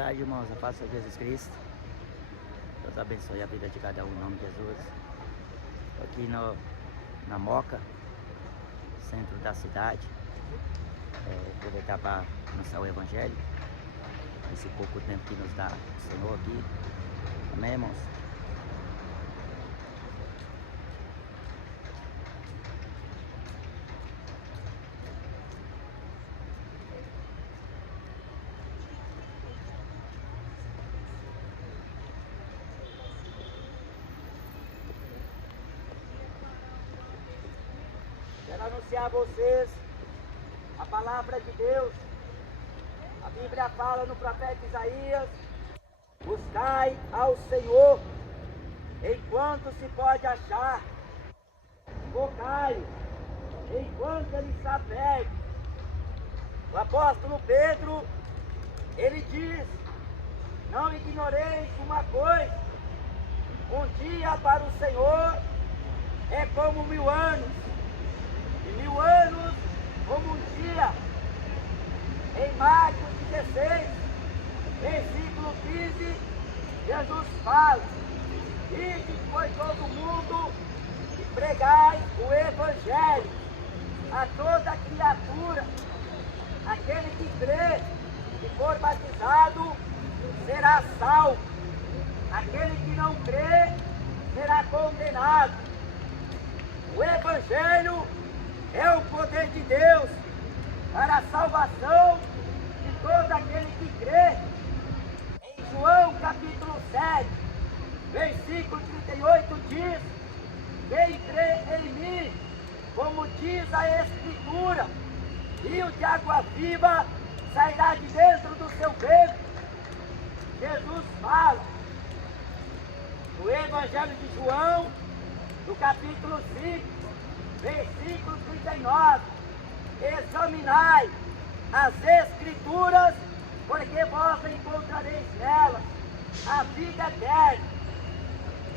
tarde, irmãos. A paz de Jesus Cristo. Deus abençoe a vida de cada um em nome de Jesus. Estou aqui na Moca, centro da cidade. Aproveitar para anunciar o Evangelho. Esse pouco tempo que nos dá o Senhor aqui. Amém, irmãos? Quero anunciar a vocês a palavra de Deus. A Bíblia fala no profeta Isaías: buscai ao Senhor enquanto se pode achar, invocai enquanto ele está perto. O apóstolo Pedro, ele diz: não ignoreis uma coisa, um dia para o Senhor é como 1000 anos, e 1000 anos como um dia. Em Marcos 16, versículo 15, Jesus fala: ide por todo mundo e pregai o Evangelho a toda criatura. Aquele que crê e for batizado será salvo. Aquele que não crê será condenado. O Evangelho é o poder de Deus para a salvação de todo aquele que crê. Em João capítulo 7, versículo 38 diz: quem crê em mim, como diz a Escritura, rio de água viva sairá de dentro do seu ventre. Jesus fala no Evangelho de João, no capítulo 5, versículo 39: examinai as Escrituras, porque vós encontrareis nelas a vida eterna.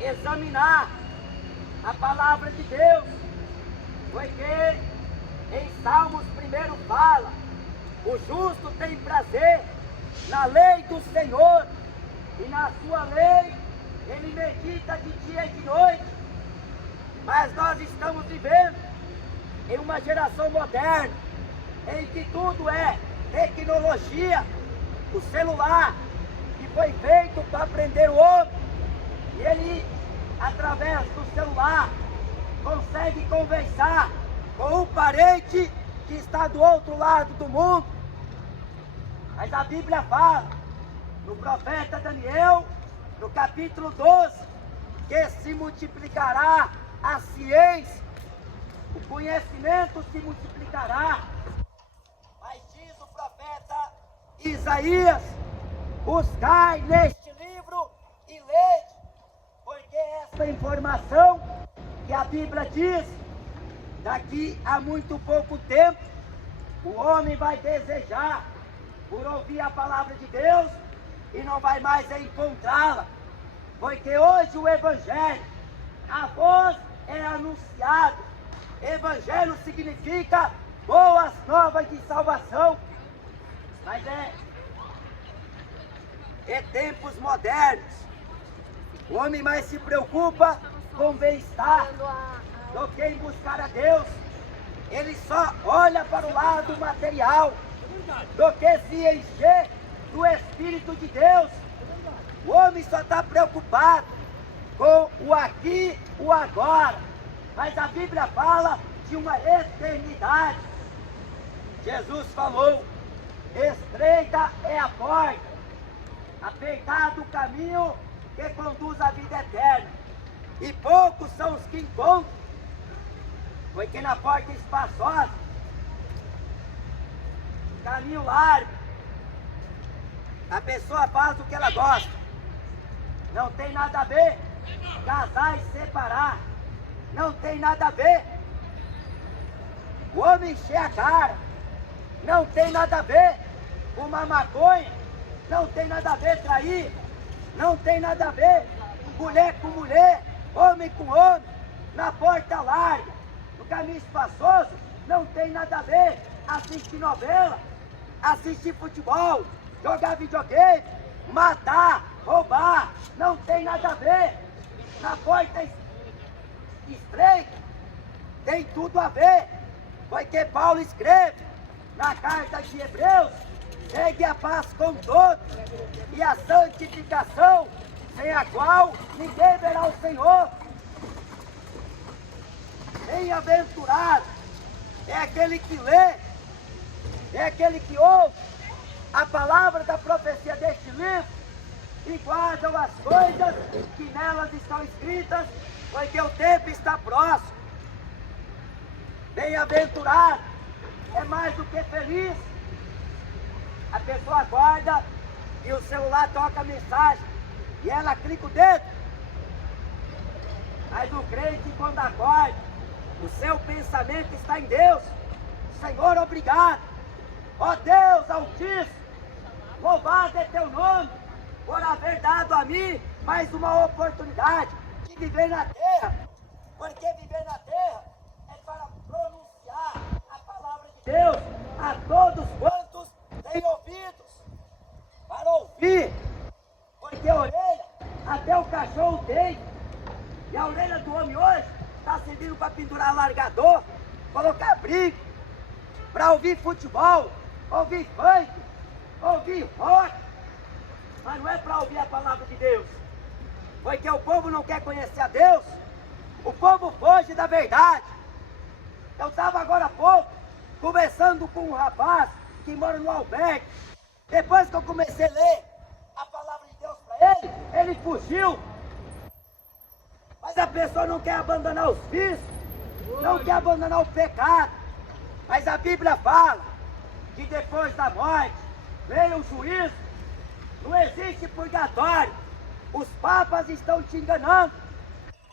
Examinar a palavra de Deus, porque em Salmos 1 fala: o justo tem prazer na lei do Senhor, e na sua lei ele medita de dia e de noite. Mas nós estamos vivendo em uma geração moderna, em que tudo é tecnologia. O celular, que foi feito para prender o homem, e ele, através do celular, consegue conversar com um parente que está do outro lado do mundo. Mas a Bíblia fala, no profeta Daniel, no capítulo 12, que se multiplicará a ciência, o conhecimento se multiplicará. Mas diz o profeta Isaías: buscai neste livro e lede, porque essa informação que a Bíblia diz, daqui a muito pouco tempo, o homem vai desejar por ouvir a palavra de Deus e não vai mais encontrá-la, porque hoje o Evangelho, a voz é anunciada. Evangelho significa boas novas de salvação, mas é tempos modernos. O homem mais se preocupa com bem-estar do que em buscar a Deus. Ele só olha para o lado material do que se encher do Espírito de Deus. O homem só está preocupado com o aqui, o agora. Mas a Bíblia fala de uma eternidade. Jesus falou: estreita é a porta, apertado o caminho que conduz à vida eterna, e poucos são os que encontram. Porque na porta espaçosa, caminho largo, a pessoa faz o que ela gosta. Não tem nada a ver casar e separar. Não tem nada a ver o homem encher a cara. Não tem nada a ver fumar maconha. Não tem nada a ver trair. Não tem nada a ver mulher com mulher, homem com homem, na porta larga, no caminho espaçoso. Não tem nada a ver assistir novela, assistir futebol, jogar videogame, matar, roubar, não tem nada a ver. Na porta estreita tem tudo a ver, porque Paulo escreve na carta de Hebreus: segue a paz com todos e a santificação, sem a qual ninguém verá o Senhor. Bem-aventurado é aquele que lê, é aquele que ouve a palavra da profecia deste livro e guardam as coisas que nelas estão escritas, porque o tempo está próximo. Bem-aventurado é mais do que feliz. A pessoa guarda e o celular toca a mensagem e ela clica o dedo. Mas o crente, quando acorda, o seu pensamento está em Deus. Senhor, obrigado. Ó Deus Altíssimo, louvado é teu nome por haver dado a mim mais uma oportunidade de viver na terra, porque viver na terra é para pronunciar a palavra de Deus a todos quantos têm ouvidos, para ouvir, porque a orelha até o cachorro tem, e a orelha do homem hoje está servindo para pendurar largador, colocar brinco, para ouvir futebol, ouvir funk, ouvir rock, mas não é para ouvir a palavra de Deus, porque o povo não quer conhecer a Deus, o povo foge da verdade. Eu estava agora há pouco conversando com um rapaz que mora no albergue. Depois que eu comecei a ler a palavra de Deus para ele fugiu. Mas a pessoa não quer abandonar os vícios, não quer abandonar o pecado. Mas a Bíblia fala que depois da morte veio o juízo. Não existe purgatório. Os papas estão te enganando.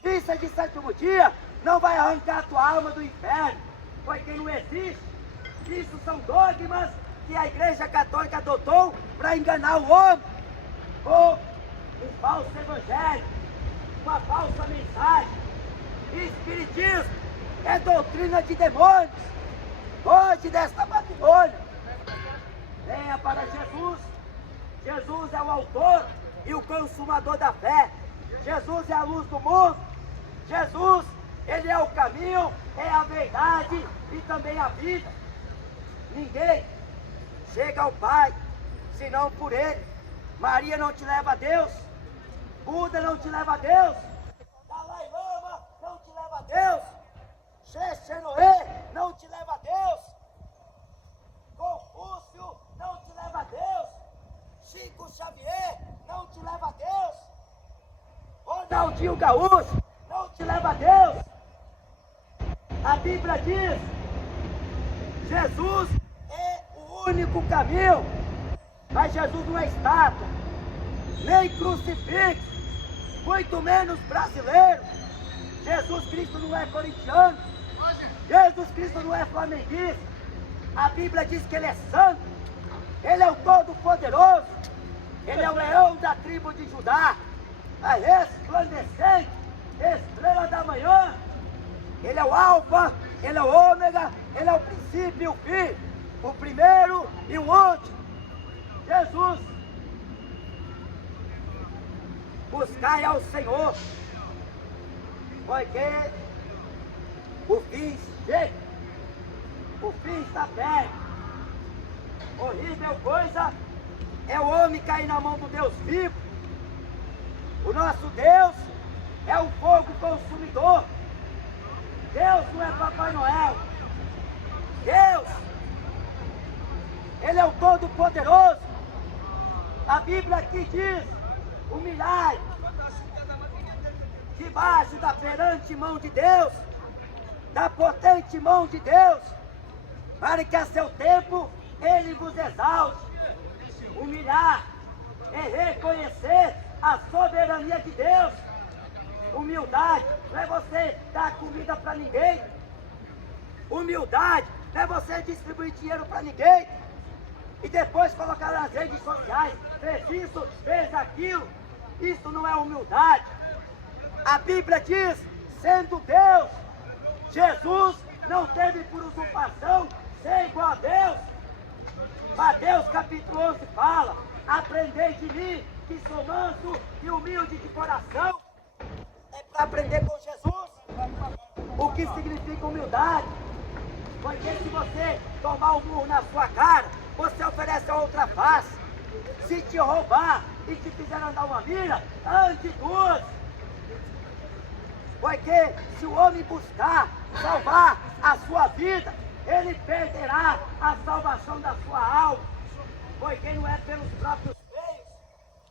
Missa de sétimo dia não vai arrancar a tua alma do inferno, porque não existe. Isso são dogmas que a Igreja Católica adotou para enganar o homem com um falso evangelho, uma falsa mensagem. Espiritismo é doutrina de demônios. Hoje desta Babilônia, venha para Jesus. Jesus é o autor e o consumador da fé. Jesus é a luz do mundo. Jesus, ele é o caminho, é a verdade e também a vida. Ninguém chega ao Pai senão por ele. Maria não te leva a Deus. Buda não te leva a Deus. Dalai Lama não te leva a Deus. Xexenoê não te leva a Deus. Confúcio não te leva a Deus. Chico Xavier não te leva a Deus. Ronaldinho Gaúcho não te leva a Deus. A Bíblia diz: Jesus é o único caminho. Mas Jesus não é estátua, nem crucifixo, muito menos brasileiro. Jesus Cristo não é corintiano. Jesus Cristo não é flamenguista. A Bíblia diz que ele é santo. Ele é o Todo-Poderoso. Ele é o leão da tribo de Judá, a resplandecente estrela da manhã. Ele é o alfa, ele é o ômega, ele é o princípio e o fim, o primeiro e o último. Jesus, buscai ao Senhor, porque o fim chega, o fim está perto. Horrível coisa é o homem cair na mão do Deus vivo. O nosso Deus é o fogo consumidor. Deus não é Papai Noel. Deus, ele é o Todo-Poderoso. A Bíblia aqui diz: humilhai debaixo da perante mão de Deus, da potente mão de Deus, para que a seu tempo ele vos exalte. Humilhar é reconhecer a soberania de Deus. Humildade não é você dar comida para ninguém. Humildade não é você distribuir dinheiro para ninguém e depois colocar nas redes sociais: fez isso, fez aquilo. Isso não é humildade. A Bíblia diz: sendo Deus, Jesus não teve por usurpação ser igual a Deus. Mateus capítulo 11 fala: aprendei de mim, que sou manso e humilde de coração. É para aprender com Jesus o que significa humildade. Porque se você tomar um murro na sua cara, você oferece a outra face. Se te roubar e te fizer andar uma milha, ande duas. Porque se o homem buscar salvar a sua vida, ele perderá a salvação da sua alma. Porque não é pelos próprios meios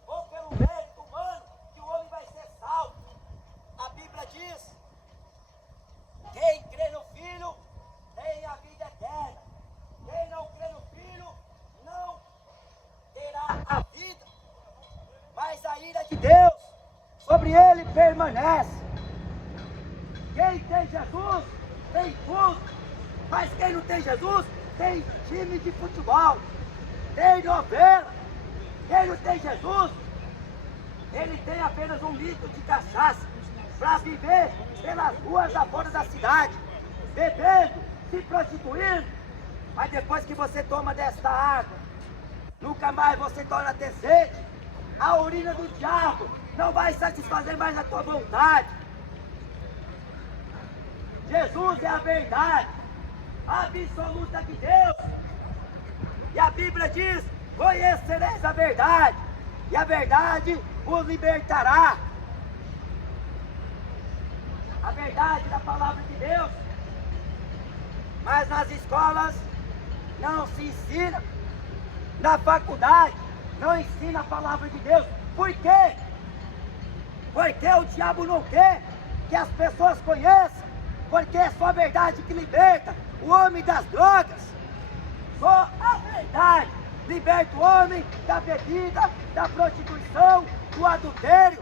ou pelo mérito humano que o homem vai ser salvo. A Bíblia diz: quem crê no Filho tem a vida eterna. Quem não crê no Filho não terá a vida. Mas a ira de Deus sobre ele permanece. Quem tem Jesus tem tudo. Mas quem não tem Jesus tem time de futebol, tem novela. Quem não tem Jesus, ele tem apenas um litro de cachaça para viver pelas ruas afora da cidade, bebendo, se prostituindo. Mas depois que você toma desta água, nunca mais você torna a ter sede. A urina do diabo não vai satisfazer mais a tua vontade. Jesus é a verdade absoluta de Deus. E a Bíblia diz: conhecereis a verdade, e a verdade vos libertará. A verdade da palavra de Deus. Mas nas escolas não se ensina. Na faculdade não ensina a palavra de Deus. Por quê? Porque o diabo não quer que as pessoas conheçam. Porque é só a verdade que liberta o homem das drogas. Só a verdade liberta o homem da bebida, da prostituição, do adultério.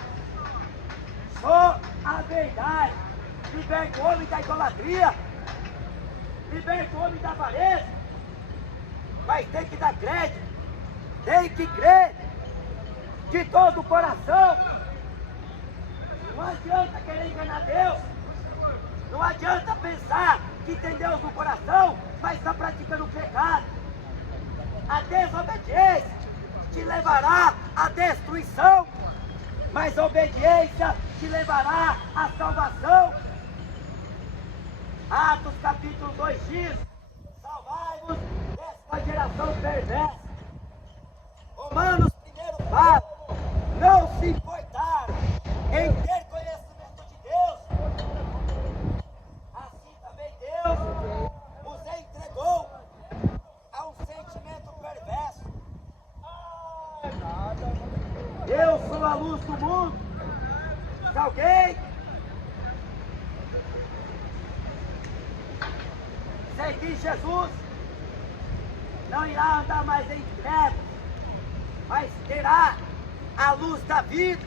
Só a verdade liberta o homem da idolatria, liberta o homem da avareza. Mas tem que dar crédito, tem que crer de todo o coração. Não adianta querer enganar Deus. Não adianta pensar que tem Deus no coração, mas está praticando o pecado. A desobediência te levará à destruição, mas a obediência te levará à salvação. Atos capítulo 2 diz: salvai-vos desta geração perversa. Romanos 1 fala: não se importaram em ter conhecimento de Deus. Assim também Deus os entregou a um sentimento perverso. Eu sou a luz do mundo. Se alguém seguir Jesus, não irá andar mais em trevas, mas terá a luz da vida,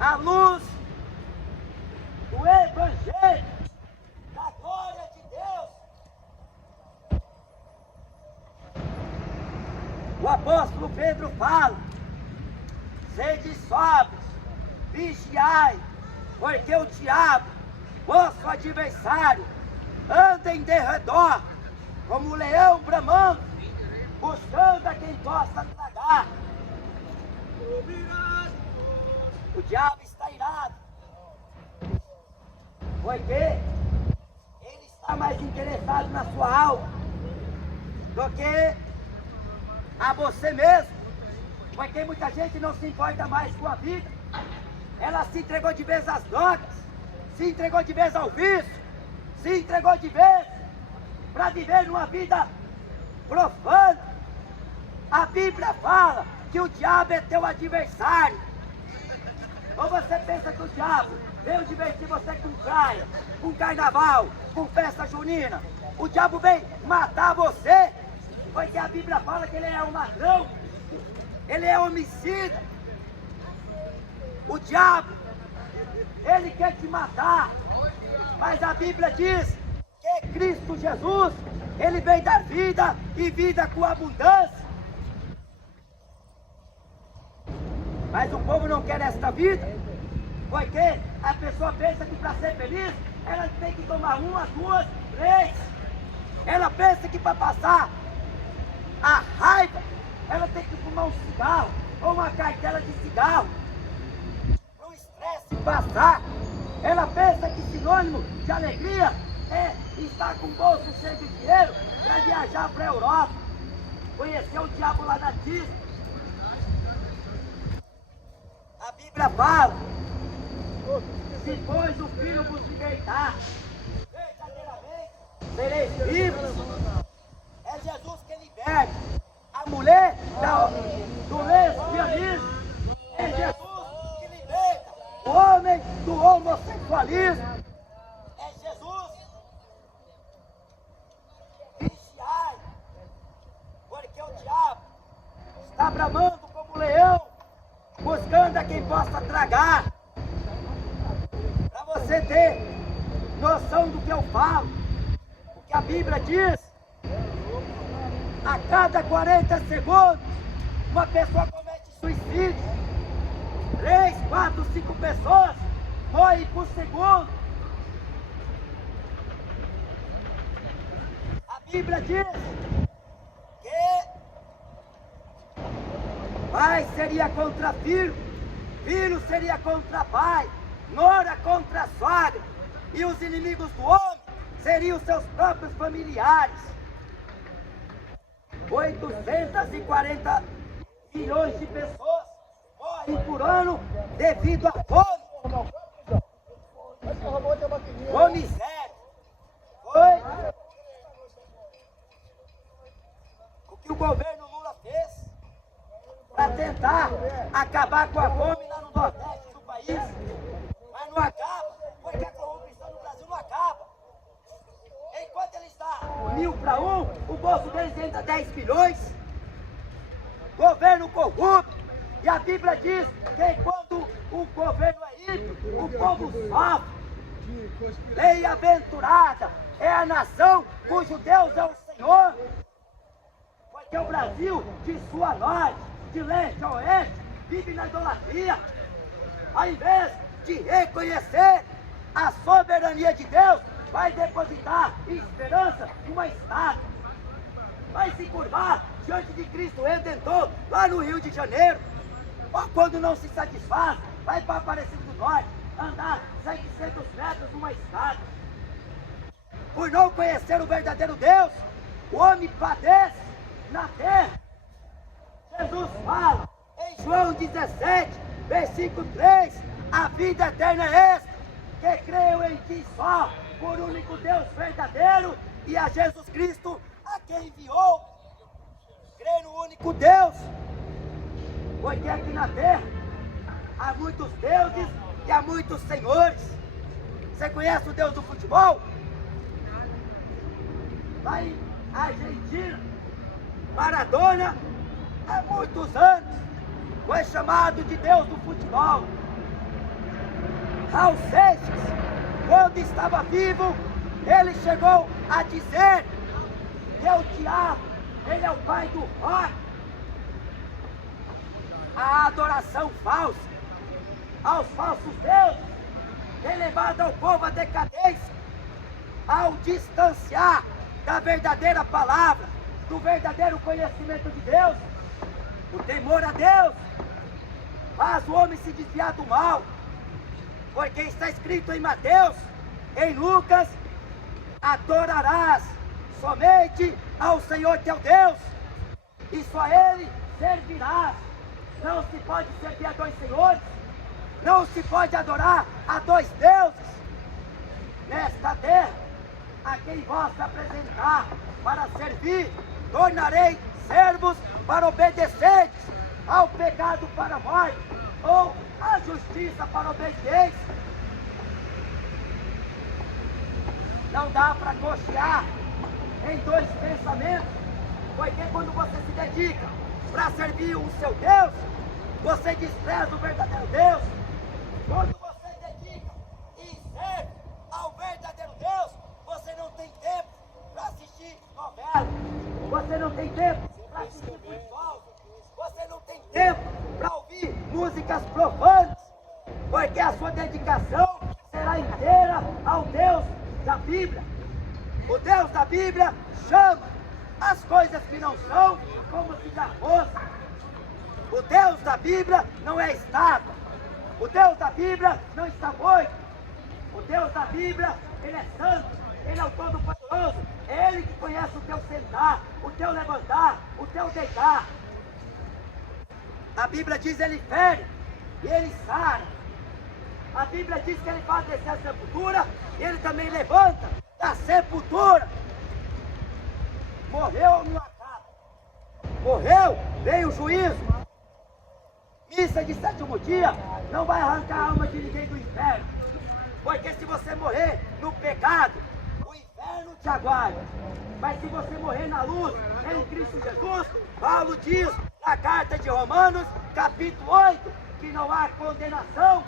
a luz do Evangelho, da glória de Deus. O apóstolo Pedro fala: sede sóbrios, vigiai, porque o diabo, vosso adversário, anda em derredor, como um leão bramando, buscando a quem possa tragar. O diabo está irado, porque ele está mais interessado na sua alma do que a você mesmo. Porque muita gente não se importa mais com a vida. Ela se entregou de vez às drogas, se entregou de vez ao vício, se entregou de vez para viver numa vida profana. A Bíblia fala que o diabo é teu adversário. Ou você pensa que o diabo veio divertir você com praia, com carnaval, com festa junina? O diabo vem matar você, porque a Bíblia fala que ele é um ladrão, ele é homicida. O diabo, ele quer te matar, mas a Bíblia diz que Cristo Jesus, ele veio dar vida e vida com abundância. Mas o povo não quer esta vida, porque a pessoa pensa que para ser feliz, ela tem que tomar uma, duas, três. Ela pensa que para passar a raiva, ela tem que fumar um cigarro ou uma cartela de cigarro para o estresse passar. Ela pensa que sinônimo de alegria é estar com o bolso cheio de dinheiro para viajar para a Europa, conhecer o diabo lá na Disney. A Bíblia fala: depois o Filho vos libertar, verdadeiramente sereis livres. É Jesus que liberta. A mulher do lesbianismo, é Jesus que liberta. O homem do homossexualismo, é Jesus. Vigiai, porque o diabo está bramando como um leão, buscando a quem possa tragar. Para você ter noção do que eu falo, o que a Bíblia diz: a cada 40 segundos uma pessoa comete suicídio. 3, 4, 5 pessoas morrem por segundo. A Bíblia diz que pai seria contra filho, filho seria contra pai, nora contra sogra, e os inimigos do homem seriam seus próprios familiares. 840 milhões de pessoas morrem por ano devido à fome. Ô miséria! Foi o que o governo Lula fez para tentar acabar com a fome lá no Nordeste do país. Mas não acaba, porque a corrupção no Brasil não acaba. Enquanto ele está 1000 para 1, o bolso deles entra 10 bilhões. Governo corrupto. E a Bíblia diz que quando o governo é ímpio, o povo sofre. Bem-aventurada é a nação cujo Deus é o Senhor. Porque o Brasil, de sul a norte, de leste a oeste, vive na idolatria. Ao invés de reconhecer a soberania de Deus, vai depositar esperança numa estátua. Vai se curvar diante de Cristo Redentor, lá no Rio de Janeiro. Ou quando não se satisfaz, vai para Aparecida do Norte, andar 700 metros numa escada. Por não conhecer o verdadeiro Deus, o homem padece na terra. Jesus fala em João 17, versículo 3, a vida eterna é esta, que creio em ti só, por único Deus verdadeiro, e a Jesus Cristo a quem enviou. Crê no único Deus, porque aqui na terra há muitos deuses e há muitos senhores. Você conhece o Deus do futebol? Lá em Argentina, Maradona, há muitos anos, foi chamado de Deus do futebol. Raul Seixas, quando estava vivo, ele chegou a dizer que o diabo, ele é o pai do rock. A adoração falsa aos falsos deuses tem levado ao povo à decadência. Ao distanciar da verdadeira palavra, do verdadeiro conhecimento de Deus, o temor a Deus faz o homem se desviar do mal. Porque está escrito em Mateus, em Lucas: adorarás somente ao Senhor teu Deus, e só Ele servirás. Não se pode servir a dois senhores, não se pode adorar a dois deuses. Nesta terra, a quem vós apresentar para servir, tornarei servos para obedecer, ao pecado para a morte, ou à justiça para a obediência. Não dá para cochear em dois pensamentos, porque quando você se dedica para servir o seu Deus, você despreza o verdadeiro Deus. Quando você dedica e serve ao verdadeiro Deus, você não tem tempo para assistir novela, você não tem tempo para assistir futebol, você não tem tempo para ouvir músicas profanas, porque a sua dedicação será inteira ao Deus da Bíblia. O Deus da Bíblia chama as coisas que não são como se já fossem. O Deus da Bíblia não é estátua. O Deus da Bíblia não está morto. O Deus da Bíblia, Ele é santo. Ele é o Todo-Poderoso. É Ele que conhece o teu sentar, o teu levantar, o teu deitar. A Bíblia diz: Ele fere e Ele sara. A Bíblia diz que Ele faz descer a sepultura e Ele também levanta da sepultura. Morreu ou não acaba? Morreu, veio o juízo. Missa de sétimo dia não vai arrancar a alma de ninguém do inferno. Porque se você morrer no pecado, o inferno te aguarda. Mas se você morrer na luz, em Cristo Jesus, Paulo diz na carta de Romanos, capítulo 8, que não há condenação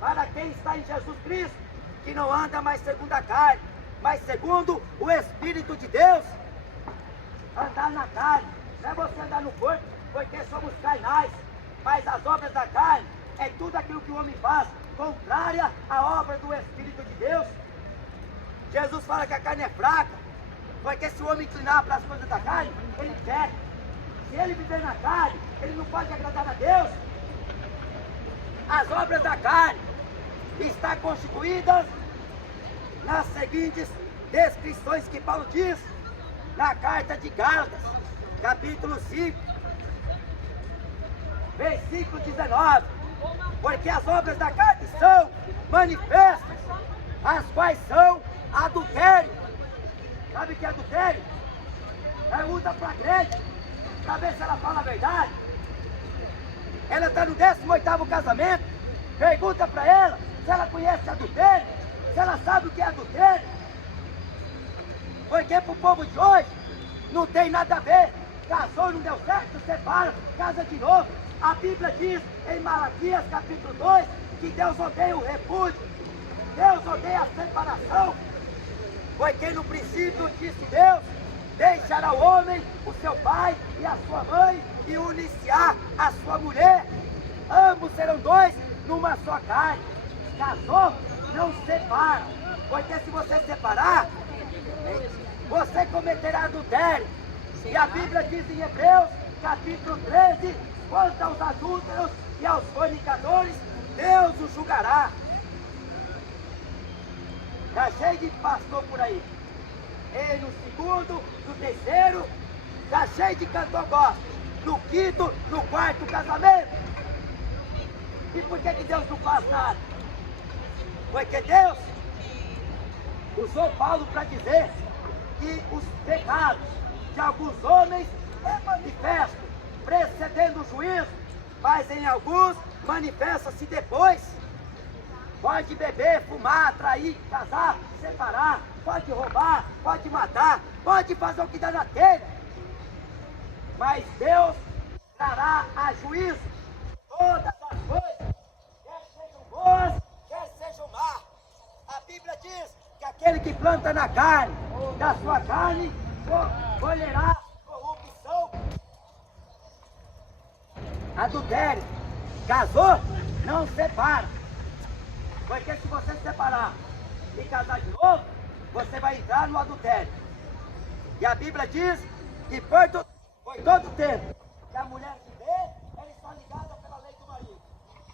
para quem está em Jesus Cristo, que não anda mais segundo a carne, mas segundo o Espírito de Deus. Andar na carne, não é você andar no corpo, porque somos carnais, mas as obras da carne é tudo aquilo que o homem faz, contrária à obra do Espírito de Deus. Jesus fala que a carne é fraca, porque se o homem inclinar para as coisas da carne, ele peca. Se ele viver na carne, ele não pode agradar a Deus. As obras da carne estão constituídas nas seguintes descrições que Paulo diz na carta de Gálatas, capítulo 5, versículo 19. Porque as obras da carne são manifestas, as quais são adultério. Sabe o que é adultério? Pergunta para a crente, para ver se ela fala a verdade. Ela está no 18º casamento. Pergunta para ela se ela conhece adultério, se ela sabe o que é adultério. Porque para o povo de hoje não tem nada a ver. Casou, não deu certo, separa, casa de novo. A Bíblia diz em Malaquias capítulo 2 que Deus odeia o repúdio. Deus odeia a separação. Porque no princípio disse Deus: deixará o homem, o seu pai e a sua mãe, e unir-se-á a sua mulher. Ambos serão dois numa só carne. Casou, não separa. Porque se você separar, você cometerá adultério. E a Bíblia diz em Hebreus capítulo 13, quanto aos adúlteros e aos fornicadores, Deus os julgará. Está cheio de pastor por aí. E no segundo, no terceiro, está cheio de cantor gospel. No quinto, no quarto casamento. E por que Deus não faz nada? Porque Deus usou Paulo para dizer que os pecados de alguns homens é manifesto, precedendo o juízo, mas em alguns manifesta-se depois. Pode beber, fumar, trair, casar, separar, pode roubar, pode matar, pode fazer o que dá na telha. Mas Deus trará a juízo todas as coisas, quer sejam boas, quer sejam más. A Bíblia diz que aquele que planta na carne, da sua carne, colherá corrupção. Adultério. Casou, não separa. Porque se você separar e casar de novo, você vai entrar no adultério. E a Bíblia diz que foi todo o tempo que a mulher se vê, ela está ligada pela lei do marido.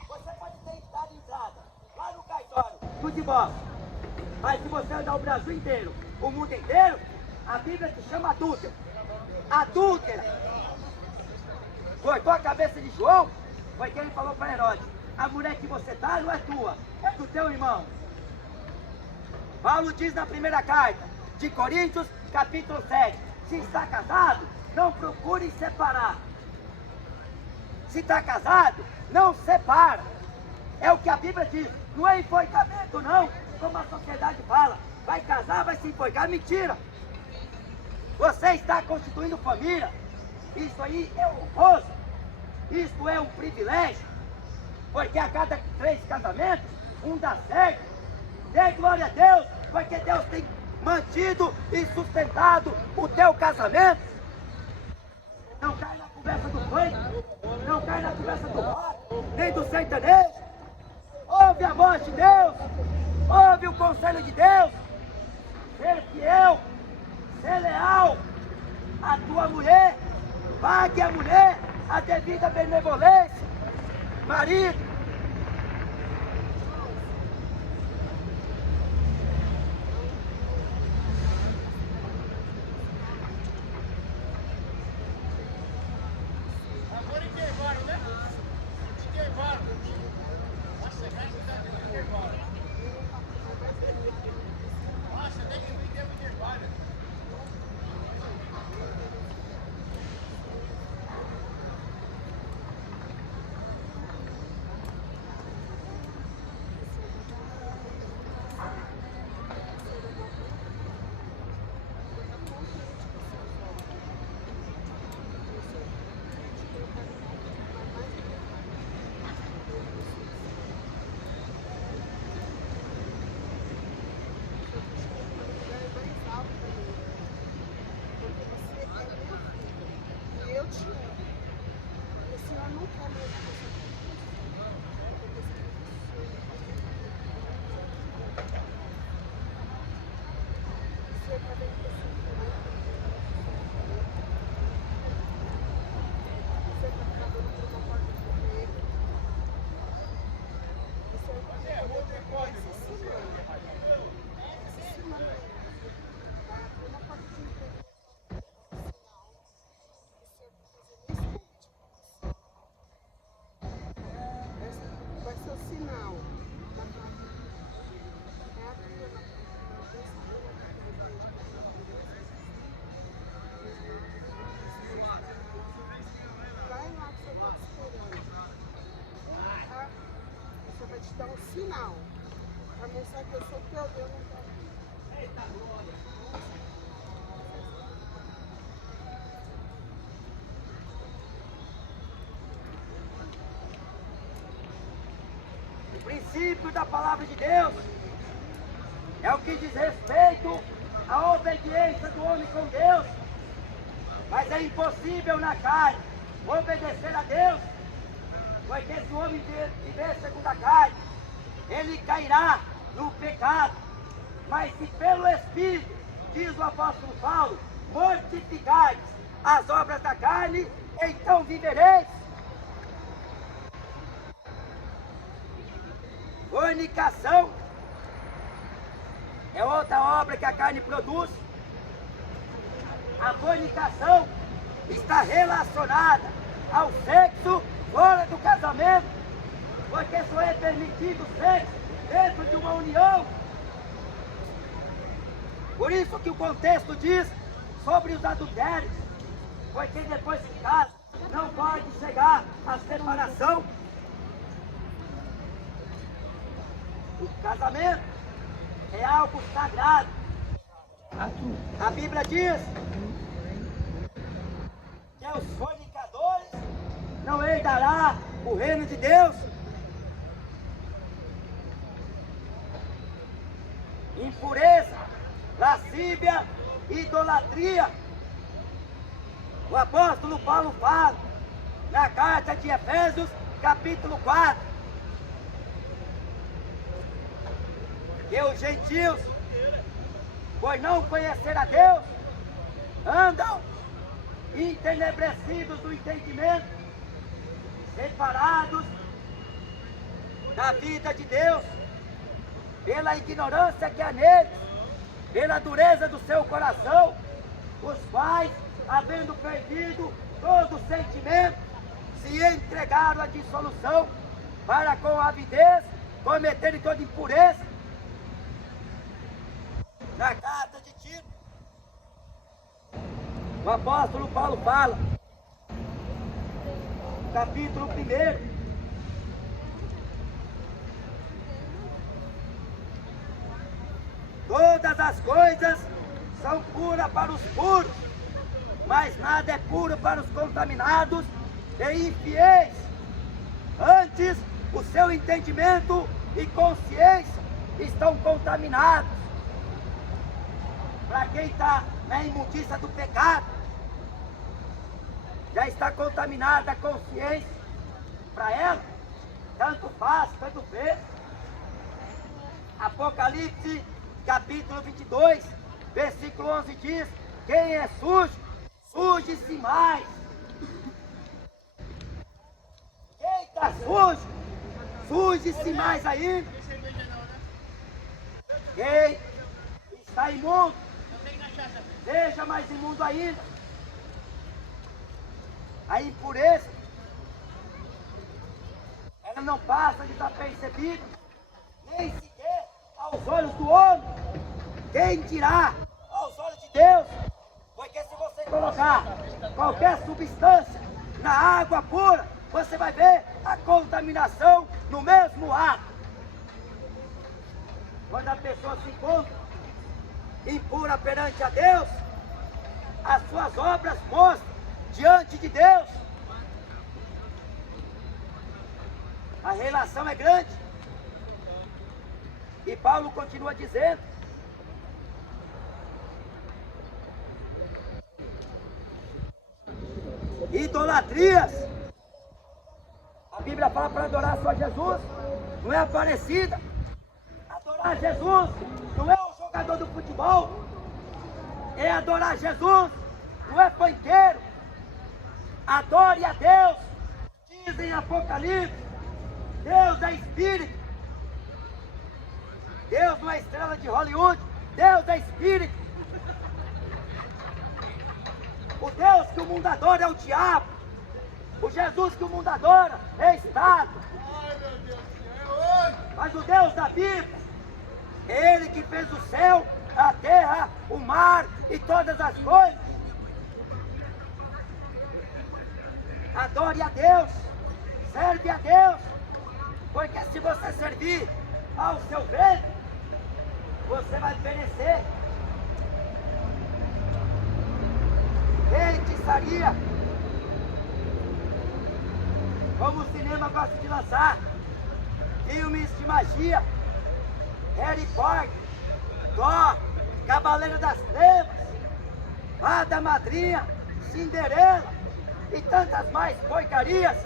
Você pode ter dado entrada lá no cartório do divórcio. Mas se você andar o Brasil inteiro, o mundo inteiro, a Bíblia te chama adúltero. Adúltera. Cortou a cabeça de João, foi que ele falou para Herodes: a mulher que você está não é tua, é do teu irmão. Paulo diz na primeira carta de Coríntios, capítulo 7, se está casado, não procure separar. Se está casado, não separa. É o que a Bíblia diz, não é enforcamento não, como a sociedade fala. Vai casar, vai se enforcar, mentira. Você está constituindo família. Isso aí é honroso. Isso é um privilégio. Porque a cada 3 casamentos, um dá certo. Dê glória a Deus, porque Deus tem mantido e sustentado o teu casamento. Não cai na conversa do funk, não cai na conversa do rock, nem do sertanejo. Ouve a voz de Deus, ouve o conselho de Deus. Ser fiel, ser leal, a tua mulher, pague a mulher a devida benevolência. Marido, dar um sinal para mostrar que eu sou teu Deus. Eita glória! O princípio da palavra de Deus é o que diz respeito à obediência do homem com Deus, mas é impossível na carne obedecer a Deus, porque se o homem viver segundo a carne, ele cairá no pecado. Mas se pelo Espírito, diz o apóstolo Paulo, mortificais as obras da carne, então vivereis. Fornicação é outra obra que a carne produz. A fornicação está relacionada ao sexo fora do casamento, porque só é permitido sexo dentro de uma união. Por isso que o contexto diz sobre os adultérios, porque depois que casa não pode chegar à separação. O casamento é algo sagrado. A Bíblia diz que os fornicadores não herdará o reino de Deus. Impureza, lascívia, idolatria. O apóstolo Paulo fala na carta de Efésios, capítulo 4, que os gentios, por não conhecer a Deus, andam entenebrecidos do entendimento, separados da vida de Deus, pela ignorância que há neles, pela dureza do seu coração, os quais, havendo perdido todo o sentimento, se entregaram à dissolução, para com avidez cometerem toda impureza. Na carta de Tito, o apóstolo Paulo fala, capítulo 1, todas as coisas são puras para os puros, mas nada é puro para os contaminados e infiéis. Antes, o seu entendimento e consciência estão contaminados. Para quem está na imundícia do pecado, já está contaminada a consciência. Para ela, tanto faz, tanto fez. Apocalipse, capítulo 22, versículo 11 diz: quem é sujo, suje-se mais. Quem está sujo, suje-se mais ainda. Quem está imundo, seja mais imundo ainda. A impureza, ela não passa desapercebida, nem sequer aos olhos do homem. Quem dirá aos olhos de Deus? Porque se você colocar qualquer substância na água pura, você vai ver a contaminação no mesmo ato. Quando a pessoa se encontra impura perante a Deus, as suas obras mostram diante de Deus. A relação é grande. E Paulo continua dizendo: idolatrias. A Bíblia fala para adorar só Jesus, não é Aparecida. Adorar Jesus não é o jogador do futebol. É adorar Jesus, não é panqueiro. Adore a Deus. Diz em Apocalipse: Deus é Espírito. Deus não é estrela de Hollywood. Deus é Espírito. O Deus que o mundo adora é o diabo. O Jesus que o mundo adora é Estado. Mas o Deus da Bíblia, Ele que fez o céu, a terra, o mar e todas as coisas. Adore a Deus, serve a Deus, porque se você servir ao seu vento, você vai perecer. Feitiçaria, como o cinema gosta de lançar, filmes de magia, Harry Potter, Thor, Cavaleiro das Trevas, Fada Madrinha, Cinderela e tantas mais porcarias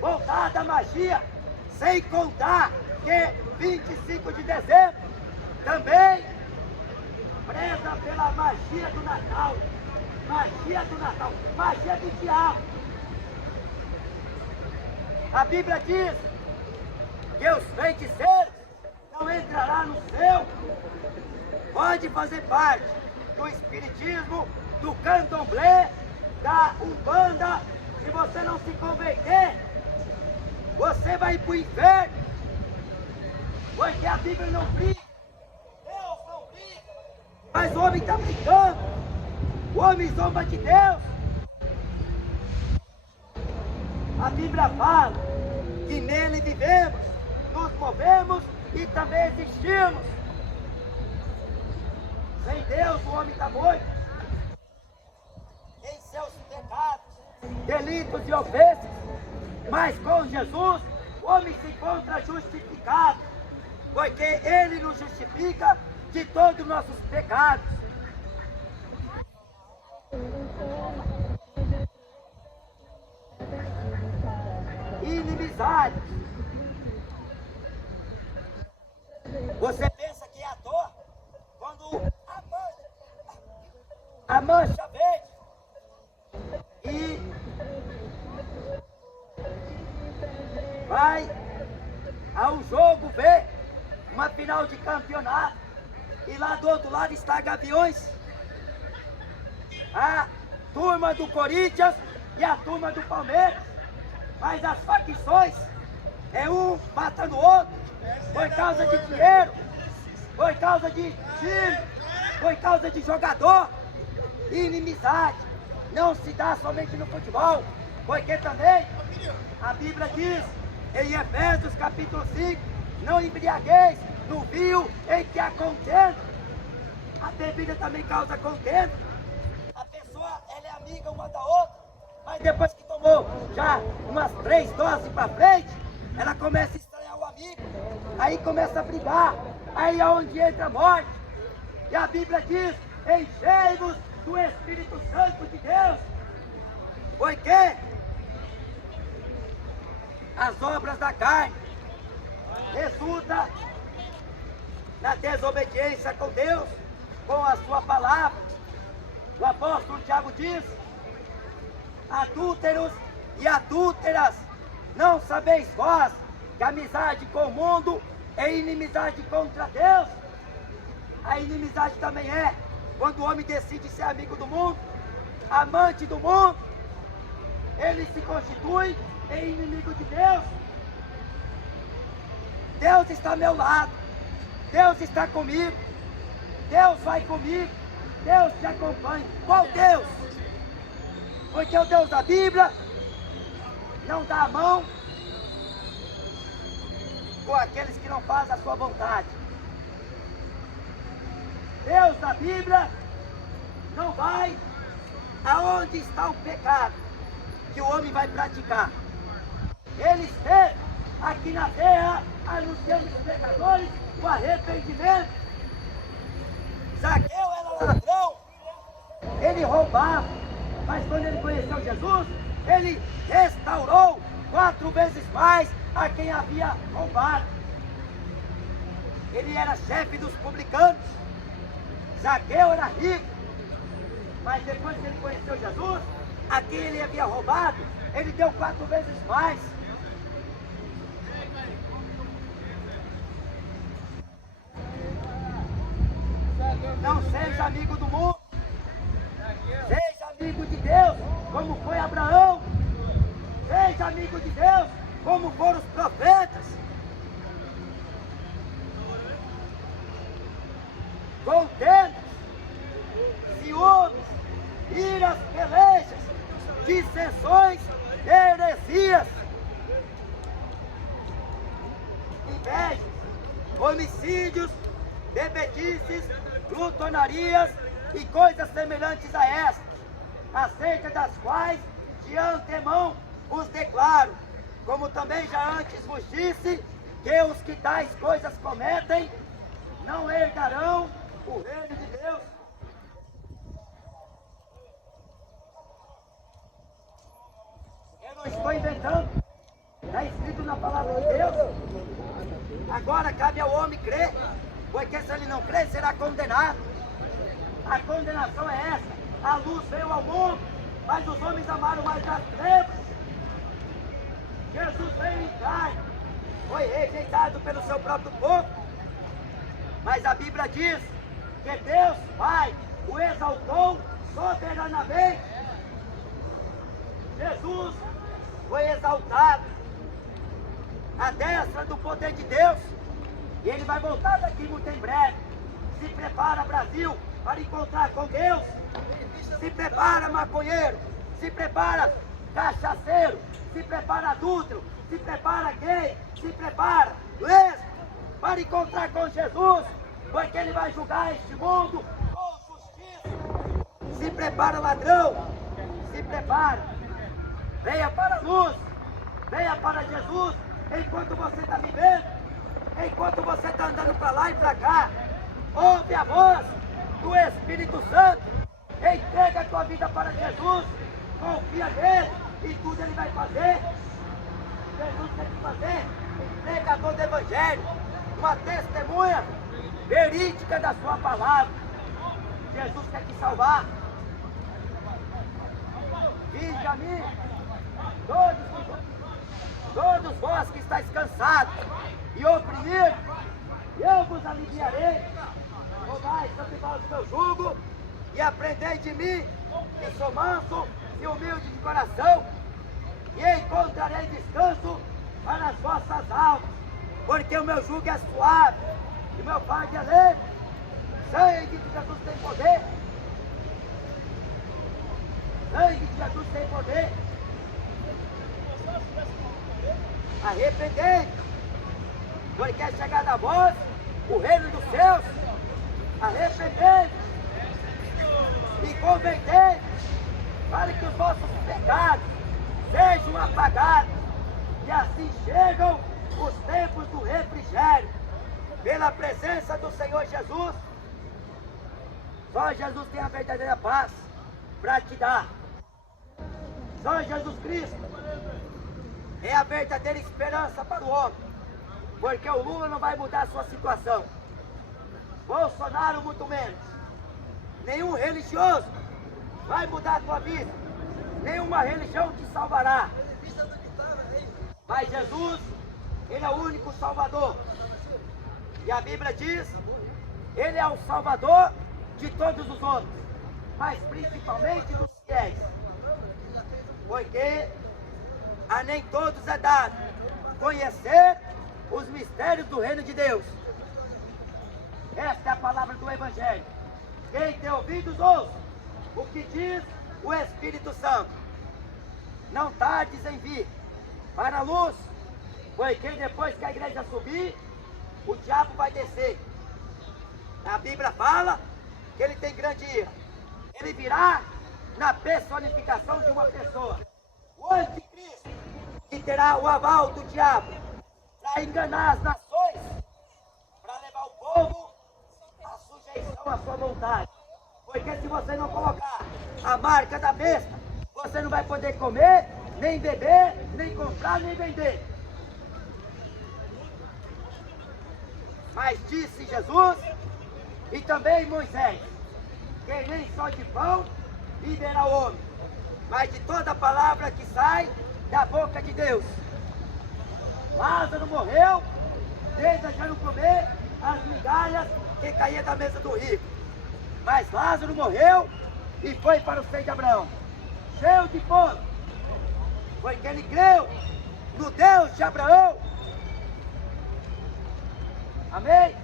voltadas à magia, sem contar que 25 de dezembro também presa pela magia do Natal. Magia do Natal, magia do diabo. A Bíblia diz que os feiticeiros não entrarão no céu. Pode fazer parte do espiritismo, do candomblé, da umbanda. Se você não se converter, você vai para o inferno. Porque a Bíblia não briga, Deus não briga, mas o homem está brigando. O homem zomba de Deus. A Bíblia fala que nele vivemos, nos movemos e também existimos. Sem Deus o homem está morto. Em seus pecados, delitos e ofensas. Mas com Jesus o homem se encontra justificado, porque Ele nos justifica de todos os nossos pecados. Inimizade. Você pensa que é à toa quando a mancha verde e vai a um jogo ver uma final de campeonato e lá do outro lado está Gaviões, a turma do Corinthians e a turma do Palmeiras, mas as facções é um matando o outro por causa de dinheiro, por causa de time, por causa de jogador. Inimizade não se dá somente no futebol, porque também a Bíblia diz em Efésios capítulo 5: não embriagueis no vinho em que há contenda. A bebida também causa contenda. A pessoa ela é amiga uma da outra, mas depois que tomou já umas 3 doses para frente, ela começa a estranhar o amigo, aí começa a brigar, aí é onde entra a morte. E a Bíblia diz: enchei-vos do Espírito Santo de Deus, porque as obras da carne resultam na desobediência com Deus, com a sua palavra. O apóstolo Tiago diz Adúlteros e adúlteras, não sabeis vós que a amizade com o mundo é inimizade contra Deus? A inimizade também é quando o homem decide ser amigo do mundo, amante do mundo, ele se constitui em inimigo de Deus. Deus está ao meu lado, Deus está comigo, Deus vai comigo, Deus te acompanha. Qual Deus? Porque o Deus da Bíblia não dá a mão com aqueles que não fazem a sua vontade. Deus da Bíblia não vai aonde está o pecado que o homem vai praticar. Ele esteve aqui na terra anunciando aos pecadores o arrependimento. Zaqueu era ladrão, ele roubava, mas quando ele conheceu Jesus, ele restaurou 4 vezes mais a quem havia roubado. Ele era chefe dos publicanos. Zaqueu era rico, mas depois que ele conheceu Jesus, a quem ele havia roubado, ele deu 4 vezes mais. Não seja amigo do mundo, seja amigo de Deus, como foi Abraão. Seja amigo de Deus, como foram os profetas. Contendas, ciúmes, iras, pelejas, dissensões, heresias, invejas, homicídios, bebedices, glutonarias e coisas semelhantes a estas, acerca das quais de antemão os declaro, como também já antes vos disse, que os que tais coisas cometem não herdarão o reino de Deus. Eu não estou inventando, está escrito na palavra de Deus. Agora cabe ao homem crer, porque se ele não crer, será condenado. A condenação é essa: a luz veio ao mundo, mas os homens amaram mais as trevas. Jesus veio em carne, foi rejeitado pelo seu próprio povo, mas a Bíblia diz que Deus Pai o exaltou soberanamente. Jesus foi exaltado à destra do poder de Deus, e ele vai voltar daqui muito em breve. Se prepara, Brasil, para encontrar com Deus. Se prepara, maconheiro. Se prepara, cachaceiro. Se prepara, adúltero. Se prepara, gay. Se prepara, lésbico, para encontrar com Jesus, porque ele vai julgar este mundo com justiça. Se prepara, ladrão. Se prepara. Venha para a luz. Venha para Jesus enquanto você está vivendo. Enquanto você está andando para lá e para cá. Ouve a voz do Espírito Santo. Entrega a tua vida para Jesus. Confia nele e tudo ele vai fazer. Jesus quer te fazer pregador do Evangelho, uma testemunha verídica da sua palavra. Jesus quer te salvar. Vinde a mim, todos vós que estáis cansados e oprimidos, e eu vos aliviarei. Tomai sobre vós o meu jugo e aprendei de mim, que sou manso e humilde de coração, e encontrarei descanso para as vossas almas, porque o meu jugo é suave e o meu fardo é leve. Sangue de Jesus tem poder. Sangue de Jesus tem poder. Arrependei, porque é chegado a vós o reino dos céus. Arrependei e convertei, para que os vossos pecados sejam apagados, e assim chegam os tempos do refrigério, pela presença do Senhor Jesus. Só Jesus tem a verdadeira paz para te dar. Só Jesus Cristo é a verdadeira esperança para o homem, porque o Lula não vai mudar a sua situação, Bolsonaro muito menos, nenhum religioso vai mudar a tua vida, nenhuma religião te salvará. Mas Jesus, Ele é o único Salvador. E a Bíblia diz, Ele é o Salvador de todos os homens, mas principalmente dos fiéis. Porque a nem todos é dado conhecer os mistérios do reino de Deus. Esta é a palavra do Evangelho. Quem tem ouvidos, ouça o que diz o Espírito Santo. Não tardes em vir para a luz, porque depois que a igreja subir, o diabo vai descer. A Bíblia fala que ele tem grande ira. Ele virá na personificação de uma pessoa, o anticristo, que terá o aval do diabo para enganar as nações, para levar o povo à sujeição à sua vontade. Porque se você não colocar a marca da besta, você não vai poder comer, nem beber, nem comprar, nem vender. Mas disse Jesus e também Moisés, que nem só de pão viverá o homem, mas de toda a palavra que sai da boca de Deus. Lázaro morreu, desejando comer as migalhas que caíam da mesa do rico. Mas Lázaro morreu e foi para o seio de Abraão, cheio de fome, porque ele creu no Deus de Abraão. Amém?